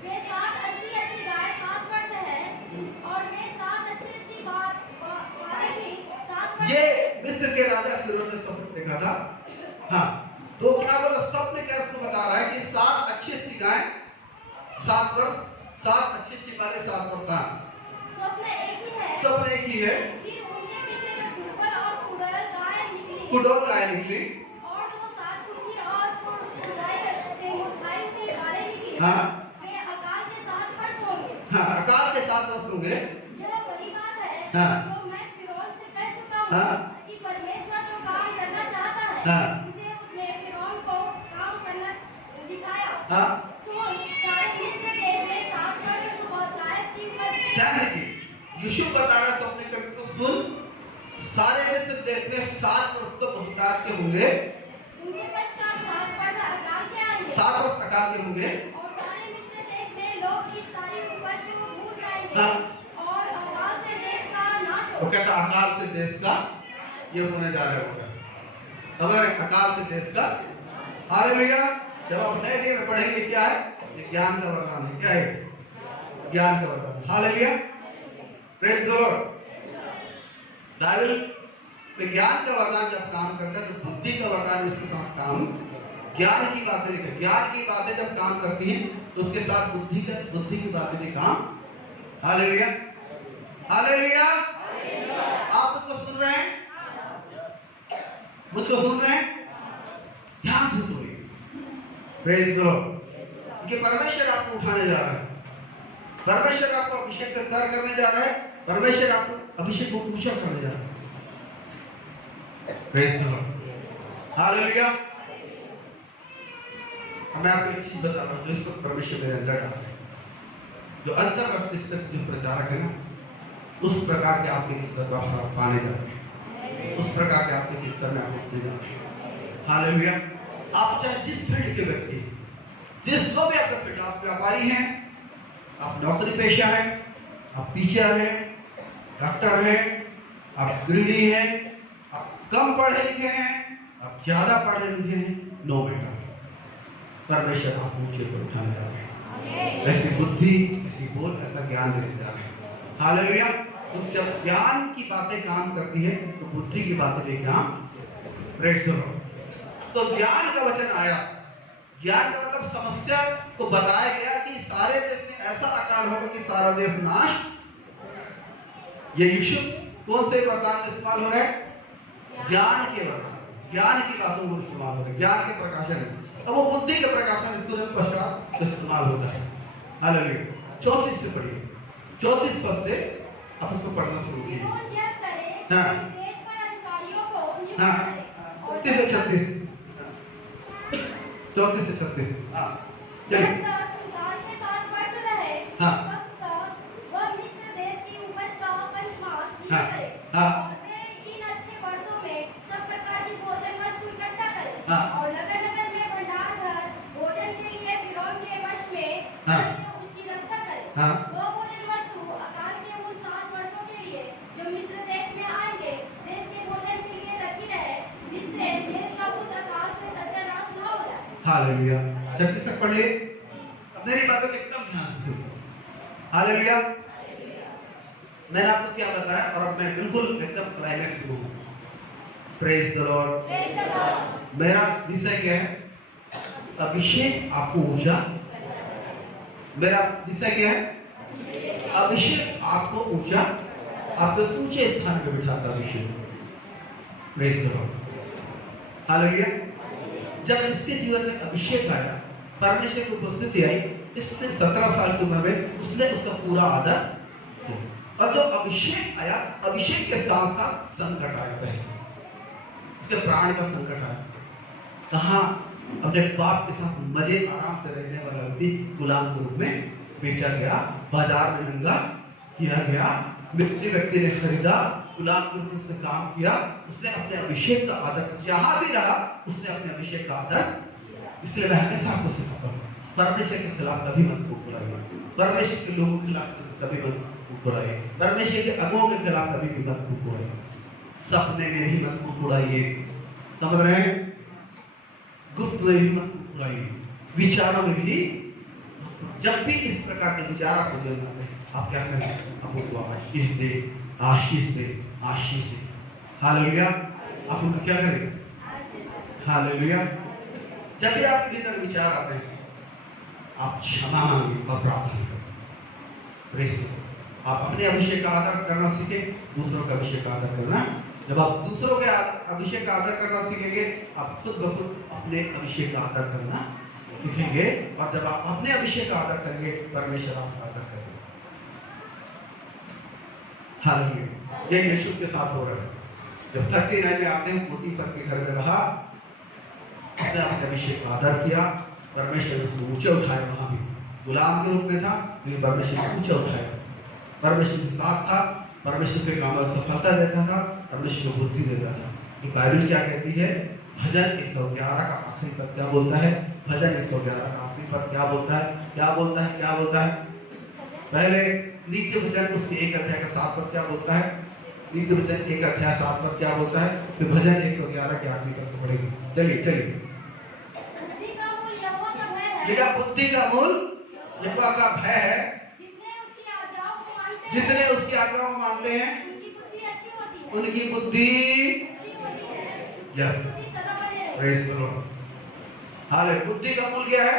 वे 7 अच्छी गाय घास पड़ते हैं और वे 7 अच्छी बातें भी 7 ये मिस्र के राजा फिरौन ने स्वप्न देखा था। हाँ, तो क्या बोला, स्वप्न के अर्थ को बता रहा है कि 7 अच्छी गाय 7 वर्ष, 7 अच्छी बालें 7 वर्ष। स्वप्न एक ही है। स्वप्न एक ही है। फिर उनके पीछे जो दुर्बल और कुडोल गाय निकली और जो 7 छूछी और गाय से गालें निकली। हाँ। वे अकाल के साथ वर्ष होंगे। हाँ, अकाल के 7 वर्ष होंगे। यह वही बात है हाँ। जो मैं फिरौन से कह चुका हूँ। हाँ। कि परमेश्वर जो काम करना चाहता है, हाँ। उसे उसने फिरौन को काम करना दिखाया। हाँ। तो सारे मिस्र देश में 7 वर्ष बहुतायत की ध्यान दीजिए, यूसुफ बता रहा स्वप्न के अर्थ को सुन। सारे मिस्र देश में 7 वर्ष तो बहुतायत के होंगे। उनके पश्चात 7 वर्ष अकाल के आएंगे। 7 वर्ष अकाल के होंगे। और सारे मिस्र देश में लोग इस सारी उपज को भूल जाएंगे। हाँ। और अकाल से देश का नाश वो होगा। कहता अकाल से देश का ये होने जा रहा होगा। हमारे अकाल से देश का। हालेलुया। जब आप नए नियम में पढ़ेंगे क्या है, ये ज्ञान का वरदान है। क्या है? ज्ञान का वरदान। Hallelujah. Praise the Lord. Bible में ज्ञान का वरदान जब काम करता है तो बुद्धि का वरदान उसके साथ काम, ज्ञान की बातें लिखे, ज्ञान की बातें जब काम करती हैं तो उसके साथ बुद्धि की बातें भी काम। हालेलुया। हालेलुया। आप मुझको सुन रहे हैं? मुझको सुन रहे हैं? ध्यान से सुनिए। Praise the Lord. कि परमेश्वर आपको उठाने जा रहा है, परमेश्वर आपको अभिषेक से तर करने जा रहा है, परमेश्वर आपको अभिषेक को ऊंचा करने जा रहा है। Praise the lord. हालेलुया। मैं आपको एक चीज बता रहा हूं, जो इस वक्त परमेश्वर मेरे अंदर डाल है, जो अंतरराष्ट्रीय स्तर जो प्रचारक है ना, उस प्रकार के आपके स्तर पर आप पाने जा रहे हैं, उस प्रकार के आपके स्तर में आप उठने जा रहे हैं। हालेलुया। आप चाहे जिस फील्ड के व्यक्ति, जिस जो भी आपका फील्ड, आप व्यापारी हैं, आप नौकरी पेशा हैं, आप टीचर हैं, डॉक्टर हैं, आप गृहिणी हैं, आप कम पढ़े लिखे हैं, आप ज्यादा पढ़े लिखे हैं, नो बेटा, परमेश्वर आप ऊंचे पर उठाने जा रहे हैं। ऐसी बुद्धि, ऐसी बोल, ऐसा ज्ञान देने जा रहे हैं। हालेलुया। तो जब ज्ञान की बातें काम करती है तो बुद्धि की बातें भी काम। Praise the Lord. तो ज्ञान का वचन आया ज्ञान का मतलब समस्या को बताया गया कि सारे देश में ऐसा अकाल होगा कि सारा देश नाश। ये यीशु कौन से वरदान में इस्तेमाल हो रहा है? ज्ञान के वरदान, ज्ञान की बातों को इस्तेमाल हो रहा है, ज्ञान के प्रकाशन में। अब वो बुद्धि के प्रकाशन तुरंत पश्चात इस्तेमाल होता है। हालेलुया। 34 से पढ़िए, 34 पद से आप इसको पढ़ना शुरू कीजिए। हाँ हाँ, 34 से 36, 34 से 36। हाँ चलिए। हाँ हाँ हाँ हाँ और नगर नगर में भंडार घर भोजन के लिए फिरौन के वश में हाँ उसकी रक्षा करे। हाँ वो भोजन वस्तु अकाल के उन 7 वर्षों के लिए जो मिस्र देश में आएंगे देश के भोजन के लिए रखी रहे, जिससे देश का उस अकाल से सत्यानाश न हो जाए। हालेलुया। 36 तक पढ़ लिए। अब मेरी बातों को एकदम ध्यान से सुनिए। हालेलुया। मैंने आपको क्या बताया और अब मैं बिल्कुल एकदम क्लाइमैक्स में हूँ। Praise the Lord. मेरा विषय क्या है? अभिषेक आपको ऊर्जा। मेरा विषय क्या है? अभिषेक आपको ऊर्जा, आपको ऊंचे स्थान पर बिठाता Abhishek. Praise the lord. Hallelujah. जब इसके जीवन में अभिषेक आया, परमेश्वर की उपस्थिति आई, इसने 17 साल की उम्र में उसने उसका पूरा आदर किया। और जो अभिषेक आया, अभिषेक के साथ साथ संकट आया। पहले उसके प्राण का संकट आया। कहाँ अपने बाप के साथ मजे आराम से रहने वाला व्यक्ति गुलाम के रूप में बेचा गया, बाजार में नंगा किया गया, मिर्ची व्यक्ति ने खरीदा, गुलाम के रूप में उसने काम किया। उसने अपने अभिषेक का आदर, जहां भी रहा उसने अपने अभिषेक का आदर। इसलिए मैं हमेशा आपको सिखाता हूँ, परमेश्वर के खिलाफ कभी मत बुराइए, परमेश्वर के लोगों के खिलाफ कभी मत बुराइए, परमेश्वर के अगुओं के खिलाफ कभी भी मत बुराइए, सपने में भी मत बुराइए, समझ रहे हैं? गुप्त में भी मत बुराइए, विचारों में भी। जब भी इस प्रकार के विचार आपको जेल में आते हैं, आप क्या करें? आप उनको आशीष दे, आशीष दे, आशीष दे। हालेलुया। आप उनको क्या करें? हालेलुया। जब भी आपके भीतर विचार आते हैं, आप क्षमा मांगे और प्रार्थना करें। आप अपने अभिषेक का आदर करना सीखें, दूसरों का अभिषेक का आदर करना। जब आप दूसरों के अभिषेक का आदर करना सीखेंगे, आप खुद ब खुद अपने अभिषेक का आदर करना सीखेंगे। और जब आप अपने अभिषेक का आदर करेंगे, परमेश्वर आपका आदर करेंगे। हालेलुया। ये यीशु के साथ हो रहा है। जब 39 में आते हैं, पोतीफर के घर में रहा, उसने अपने अभिषेक का आदर किया, परमेश्वर ने उसको ऊंचे उठाया। वहां भी गुलाम के रूप में था, लेकिन परमेश्वर ने ऊंचे उठाया। परमेश्वर के साथ था, परमेश्वर के काम में सफलता देता था, परमेश्वर को बुद्धि देता था। कि बाइबल क्या कहती है? भजन 111 का आखिरी पद क्या बोलता है? भजन 111 का आखिरी पद क्या बोलता है? क्या बोलता है? क्या बोलता है? पहले नीति भजन उसके 1 अध्याय का 7 पद क्या बोलता है? नीति भजन 1 अध्याय 7 पद क्या बोलता है? फिर भजन 111 के आखिरी पद को पढ़ेंगे। चलिए चलिए। लिखा, बुद्धि का मूल यहोवा का भय है, जितने उसकी आज्ञाओं को मानते हैं उनकी बुद्धि। Yes, praise the lord. Hallelujah. बुद्धि का मूल क्या है?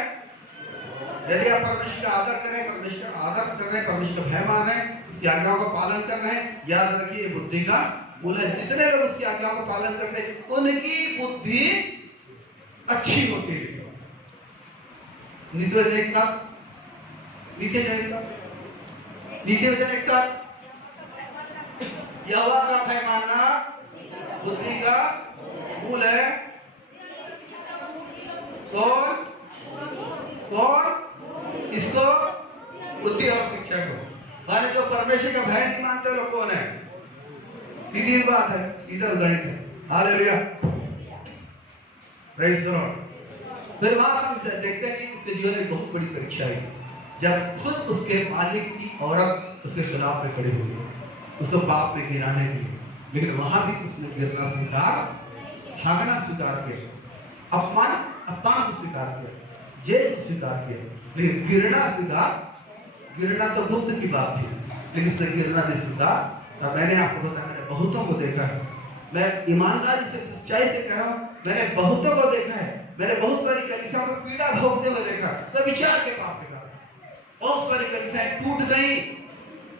यदि आप परमेश्वर का आदर करें, परमेश्वर का आदर कर रहे हैं, परमेश्वर का भय मान रहे हैं, उसकी आज्ञाओं का पालन कर रहे हैं, याद रखिए ये बुद्धि का मूल है। जितने लोग उसकी आज्ञाओं का पालन करते हैं उनकी बुद्धि अच्छी होती है। नीति वचन एक साथ नीचे जाएगा, नीचे वचन एक साथ। यहोवा का भय मानना बुद्धि का मूल है। कौन कौन? इसको बुद्धि और शिक्षा को। माने जो परमेश्वर का भय नहीं मानते लोग कौन है? सीधी बात है, सीधा गणित है। हालेलुया। Praise the Lord. फिर वहां हम देखते हैं कि उसके जीवन में बहुत बड़ी परीक्षा आई, जब खुद उसके मालिक की औरत उसके खिलाफ में खड़ी हुई, उसको पाप में गिराने के लिए। लेकिन वहां भी उसने गिरना स्वीकार, भागना स्वीकार किया, अपमान को स्वीकार किया, जेल को स्वीकार किया, लेकिन गिरना तो गुप्त की बात थी, लेकिन उसने गिरना भी स्वीकार। और मैंने आपको बताया, मैंने बहुतों को देखा है, मैं ईमानदारी से सच्चाई से कह रहा हूं, मैंने बहुतों को देखा है मैंने बहुत सारी कलीसियाओं को पीड़ा भोगते हुए देखा, व्यभिचार के पाप के कारण बहुत सारी कलीसियाएं टूट गई,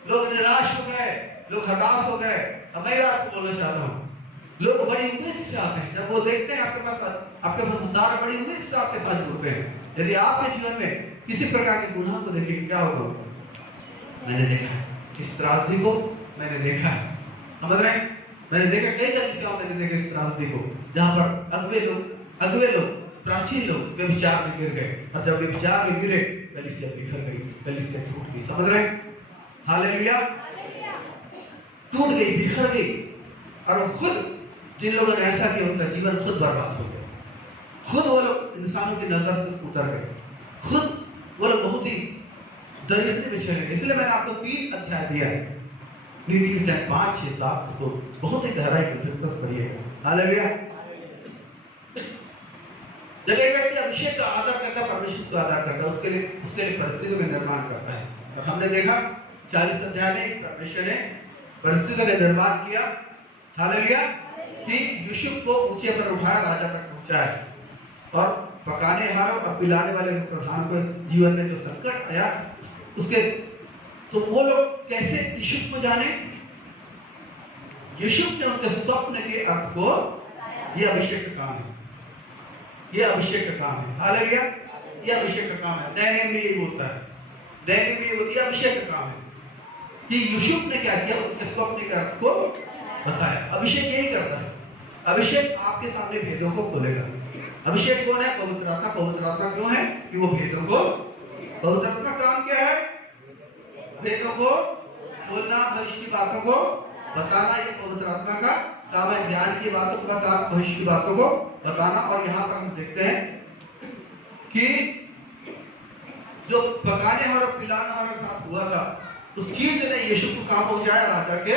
लोग निराश हो गए, लोग हताश हो गए। अब मैं आपको बोलना चाहता हूँ, लोग बड़ी उम्मीद से आते हैं, जब वो देखते हैं आपके पास उद्धार, बड़ी उम्मीद से आपके साथ जुड़ते हैं। यदि आपके जीवन में किसी प्रकार के गुनाह को देखेंगे, क्या होगा? मैंने देखा है इस त्रासदी को, मैंने देखा है, समझ रहे हैं? मैंने देखा कई कलीसियाओं में, मैंने देखा इस त्रासदी को, जहाँ पर अगुवे लोग, प्राचीन लोग व्यभिचार में गिर गए, और जब व्यभिचार में गिरे कलीसिया बिखर गई, कलीसिया टूट गई। समझ रहे हैं? हालेलुया। टूट गई, बिखर गई, और वो खुद, जिन लोगों ने ऐसा किया उनका जीवन खुद बर्बाद हो गया, खुद वो लोग इंसानों की नजर से उतर गए, खुद वो लोग बहुत ही दरिद्र में चले गए। इसलिए मैंने आपको 3 अध्याय दिया है, नीति वचन 5, 6, 7, इसको बहुत ही गहराई से डिस्कस करिएगा। हालेलुया। जब एक व्यक्ति अभिषेक का आदर करता है, परमेश्वर को आदर करता है, उसके लिए परिस्थितियों का निर्माण करता है। और हमने देखा 40 अध्याय में परमेश्वर ने परिस्थितियों का निर्माण किया, हालेलुया, कि यूसुफ को ऊंचे पर उठाया, राजा तक पहुंचाया, और पकाने हारों और पिलाने वाले प्रधान को जीवन में जो संकट आया उसके, तो वो लोग कैसे यूसुफ को जाने? यूसुफ ने उनके स्वप्न के अर्थ को, ये अभिषेक का काम है, ये अभिषेक का काम है। हालेलुया, ये अभिषेक का काम है। नए नियम में ये बोलता है, नए नियम में ये बोलती है, अभिषेक का काम है कि यूसुफ ने क्या किया, उनके स्वप्न के अर्थ को बताया। अभिषेक यही करता है, अभिषेक आपके सामने भेदों को खोलेगा। अभिषेक कौन है? पवित्र आत्मा। पवित्र आत्मा क्यों है? कि वो भेदों को, पवित्र आत्मा काम क्या है? भेदों को बोलना, भविष्य की बातों को बताना, ये पवित्र आत्मा का काम है। ज्ञान की बातों को बताना, भविष्य की बातों को बताना। और यहाँ पर हम देखते हैं कि जो पकाने और पिलाने वाला साथ हुआ था, उस चीज ने यीशु को कहाँ पहुंचाया? राजा के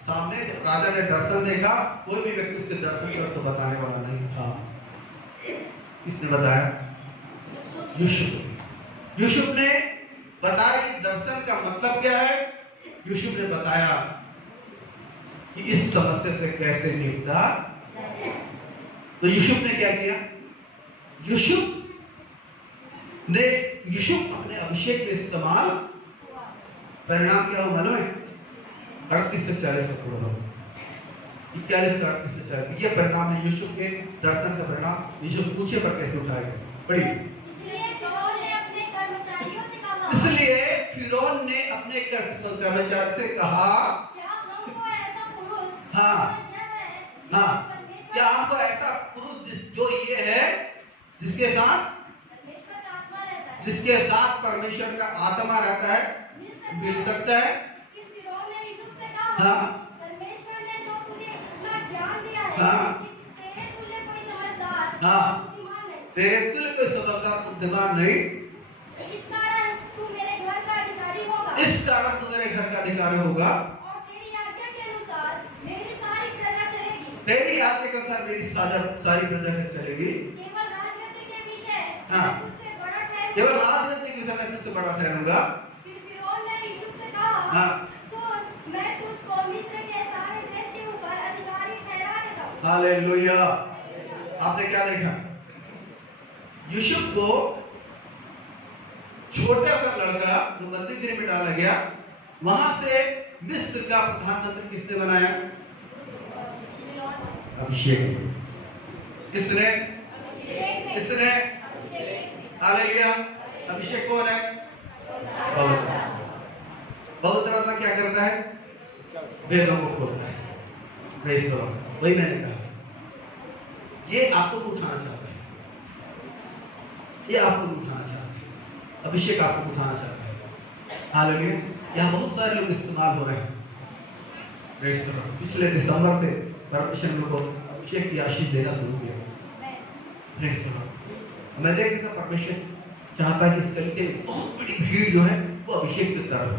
सामने। जब राजा ने दर्शन देखा, कोई भी व्यक्ति उसके दर्शन को तो बताने वाला नहीं था। किसने बताया? यूसुफ। यूसुफ ने बताया कि दर्शन का मतलब क्या है। यूसुफ ने बताया कि इस समस्या से कैसे निपटा। तो यूसुफ ने क्या किया? यूसुफ अपने अभिषेक के इस्तेमाल, परिणाम क्या हो मालूम है? 38 से 40 का पढ़ो, 41 से 38 से 40, ये परिणाम है यूसुफ के दर्शन का परिणाम। यूसुफ पूछे पर कैसे उठाएगा? पढ़िए। इसलिए फिरौन ने अपने कर्मचारियों से कहा, से कहा, क्या हमको ऐसा पुरुष, हाँ हाँ, क्या हमको ऐसा पुरुष जो ये है, जिसके साथ परमेश्वर का आत्मा रहता है, मिल सकता है? हाँ, परमेश्वर ने तो तुझे इतना ज्ञान दिया है हाँ, कि तेरे तुल्य कोई समझदार, हाँ, बुद्धिमान नहीं। तेरे तुल्य कोई समझदार बुद्धिमान नहीं। इस कारण तू मेरे घर का अधिकारी होगा। इस कारण तू मेरे घर का अधिकारी होगा। और तेरी आज्ञा के अनुसार मेरी सारी प्रजा चलेगी। तेरी आज्ञा के अनुसार मेरी सारी प्रजा चलेगी। केवल राजगद्दी के विषय हाँ, मैं तुझसे बड़ा ठहरूंगा। केवल राजगद्दी के विषय में तुझसे बड़ा ठहरूंगा। फिर फिरौन ने यूसुफ से कहा, हाँ, तो मैं तुझको मिस्र के सारे देश के ऊपर अधिकारी ठहरा देता हूँ। हालेलुया। आपने क्या देखा? यूसुफ को, छोटा सा लड़का जो बंदी गृह में डाला गया, वहां से मिस्र का प्रधानमंत्री किसने बनाया? अभिषेक। किसने? किसने? हालेलुया। अभिषेक कौन है? पवित्र आत्मा क्या करता है? वेदों को खोलता है। Praise the Lord. वही मैंने कहा, ये आपको उठाना चाहता है, ये आपको उठाना चाहता है, अभिषेक आपको उठाना चाहता है। हालेलुया। यहाँ बहुत सारे लोग इस्तेमाल हो रहे हैं। Praise the Lord. पिछले दिसंबर से परमेश्वर ने को अभिषेक की आशीष देना शुरू किया। Praise the Lord. मैं देख रहा था, परमेश्वर चाहता है कि इस तरीके में बहुत बड़ी भीड़ जो है वो अभिषेक से तर हो।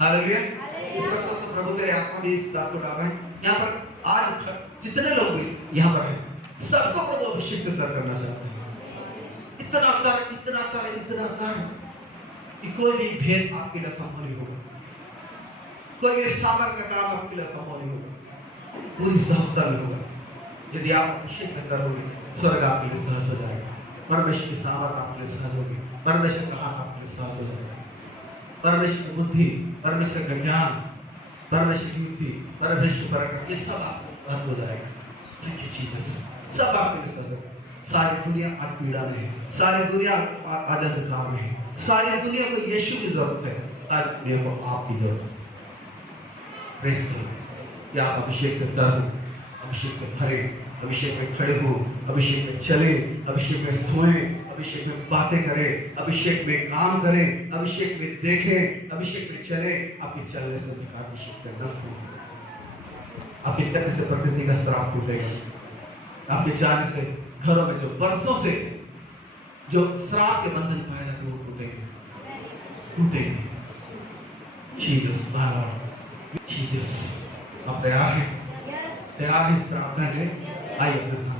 हालेलुया। इस वक्त तो प्रभु तेरे आत्मा भी इस बात को डाल रहे हैं। यहाँ पर आज जितने लोग भी यहाँ पर हैं, सबको प्रभु अभिषेक से तर करना चाहते हैं। इतना कर, इतना कर, इतना कर कि कोई भी भेद आपके लिए संभव नहीं होगा, कोई भी सामर्थ का काम आपके लिए संभव नहीं होगा, पूरी सहजता में होगा। यदि आप अभिषेक में करोगे, स्वर्ग आपके लिए सहज हो जाएगा। परमेश्वर की सामर्थ आपके लिए सहज होगी। परमेश्वर का हाथ आपके लिए सहज हो जाएगा। परमेश्वर की बुद्धि, परमेश्वर का ज्ञान, परमेश्वर की युक्ति, परमेश्वर बरकत, ये सब आपको सहज हो जाएगा। Thank you Jesus. सब आपके लिए सहज होगा। सारी दुनिया आज पीड़ा में है, सारी दुनिया आज अंधकार में है, सारी दुनिया को यीशु की जरूरत है, आज दुनिया को आपकी जरूरत है। Praise the Lord. कि आप अभिषेक से डरो, अभिषेक से भरे, अभिषेक में खड़े हो, अभिषेक में चले, अभिषेक में सोएं, अभिषेक में बातें करें, अभिषेक में काम करें, अभिषेक में देखें, अभिषेक में चले। आपके चलने से अभिषेक का नष्ट होगा। आपके चलने से प्रकृति का श्राप टूटेगा। आपके जाने से घरों में जो वर्षों से जो श्राप के बंधन पाए जाते वो टूटेंगे, टूटेंगे। Jesus Jesus. आप तैयार हैं? तैयार हैं इस प्रार्थना के? आइए।